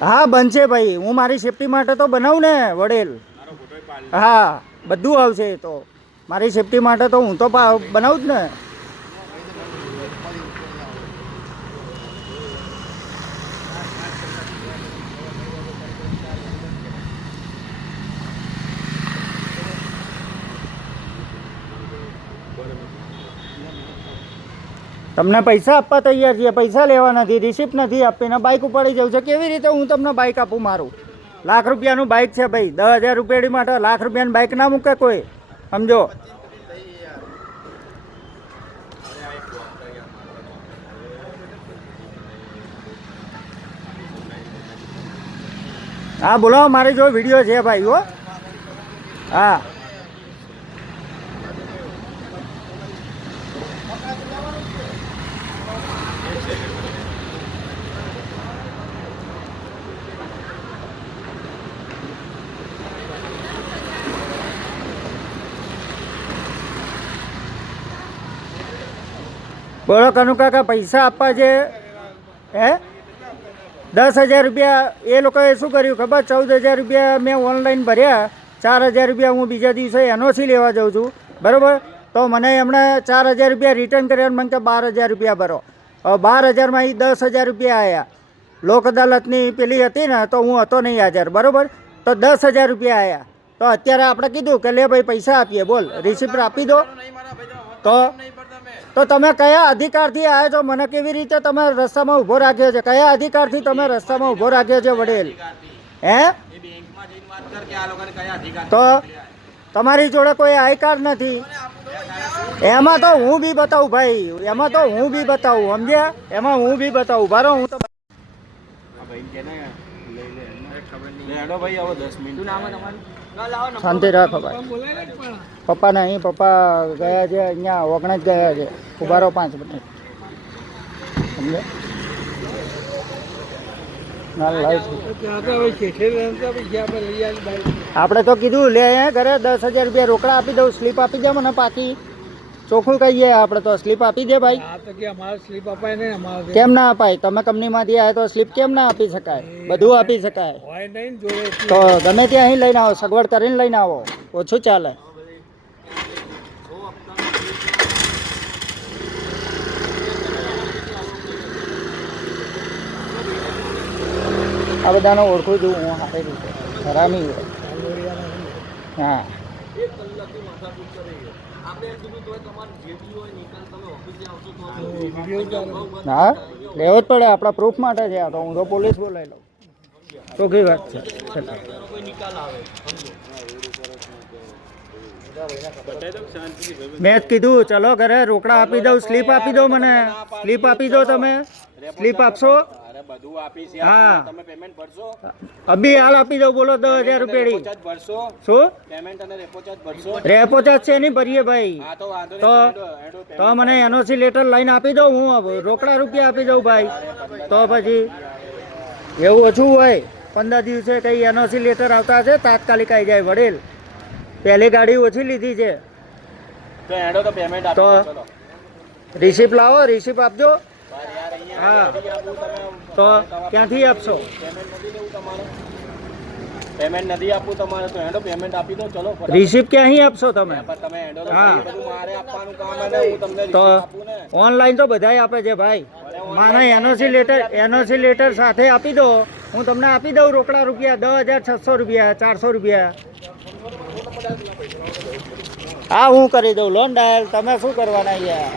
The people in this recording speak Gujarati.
હા બનશે ભાઈ, હું મારી સેફટી માટે તો બનાવું ને વડેલ. હા બધું આવશે તો, મારી સેફટી માટે તો હું તો બનાવું જ ને. તમને પૈસા આપવા તૈયાર છીએ, પૈસા લેવા નથી, રિસિપ્ટ નથી આપીને બાઇક ઉપાડી જવું છે. કેવી રીતે હું તમને બાઇક આપું? મારું લાખ રૂપિયાનું બાઇક છે ભાઈ, 10,000 રૂપિયાની માટે લાખ રૂપિયાની બાઇક ના મૂકે કોઈ, સમજો. હા બોલો, મારી જો વિડીયો છે ભાઈ. હો હા બોલો કનુ કાકા, પૈસા આપવા છે. હે 10,000 રૂપિયા એ લોકોએ શું કર્યું ખબર? 14,000 રૂપિયા મેં ઓનલાઈન ભર્યા, 4,000 રૂપિયા હું બીજા દિવસે એનઓસી લેવા જાઉં છું, બરાબર? તો મને એમણે 4,000 રૂપિયા રિટર્ન કર્યા, મને કે 12,000 રૂપિયા ભરો. 12,000માં એ 10,000 રૂપિયા આવ્યા. લોક અદાલતની પેલી હતી ને, તો હું હતો નહીં હાજર, બરાબર? તો 10,000 રૂપિયા આવ્યા. તો અત્યારે આપણે કીધું કે લે ભાઈ પૈસા આપીએ, બોલ રિસિપ્ટ આપી દો. તો તમે કયા અધિકારથી આવ્યા છો? મને કેવી રીતે તમે રસ્તામાં ઊભો રાખ્યો છે? કયા અધિકારથી તમે રસ્તામાં ઊભો રાખ્યો છે વડેલ? હે તો તમારી જોડે કોઈ આઈ કાર્ડ નથી. એમાં તો હું બી બતાવું ભાઈ, એમાં તો હું બી બતાવું, સમજ્યા? એમાં હું બી બતાવું. બારો હું તો શાંતિ રાખો ભાઈ. પપ્પા નહીં, પપ્પા ગયા છે અહીંયા ઓગણ જ ગયા છે. ઉભા રહો 5 મિનિટ, સમજે? આપણે તો કીધું લે ઘરે 10,000 રૂપિયા રોકડા આપી દઉં, સ્લીપ આપી દે મને પાકી. ચોખ્ખું કહીએ આપણે તો, સ્લીપ આપી દે ભાઈ. કેમ ના અપાય? તમે કંપનીમાંથી આવ્યા તો સ્લીપ કેમ ના આપી શકાય? બધું આપી શકાય. તો ગમે ત્યાં અહીં લઈને આવો, સગવડ કરીને લઈને આવો, ઓછું ચાલે. આ બધાને ઓળખું છું હું સારી રીતે, હરામી હોય. હા હા લેવો જ પડે, આપણા પ્રૂફ માટે છે. તો હું તો પોલીસ બોલાવી લઉં, ચોખ્ખી વાત છે. મેં જ કીધું ચલો ઘરે રોકડા આપી દઉં, સ્લીપ આપી દો મને, સ્લીપ આપી દો. તમે સ્લીપ આપશો? હા અભી હાલ આપી દઉં. બોલો 10,000 રૂપિયા શું રેપો ચાર્જ છે નહીં ભરીએ ભાઈ? તો મને એનઓસી લેટર લઈને આપી દઉં, હું રોકડા રૂપિયા આપી દઉં ભાઈ. તો પછી એવું ઓછું હોય? 15 દિવસે કઈ એનઓસી લેટર આવતા હશે, તાત્કાલિક આવી જાય વડેલ. પહેલી ગાડી ઓછી લીધી છે તો રિસિપ્ટ લાવો, રિસિપ્ટ આપજો. હા તો ક્યાંથી આપશો? પેમેન્ટ નથી આપવું તમારે તો હેડો પેમેન્ટ આપી દો. ચલો રિસિપ્ટ ક્યાંથી આપશો તમે? હા તો ઓનલાઈન તો બધાય આપે છે ભાઈ. મારે એનઓસી લેટર સાથે આપી દો, હું તમને આપી દઉં રોકડા રૂપિયા 10,600 રૂપિયા, 400 રૂપિયા. હા હું કરી દઉં લોન ડાયલ. તમે શું કરવાના યાર?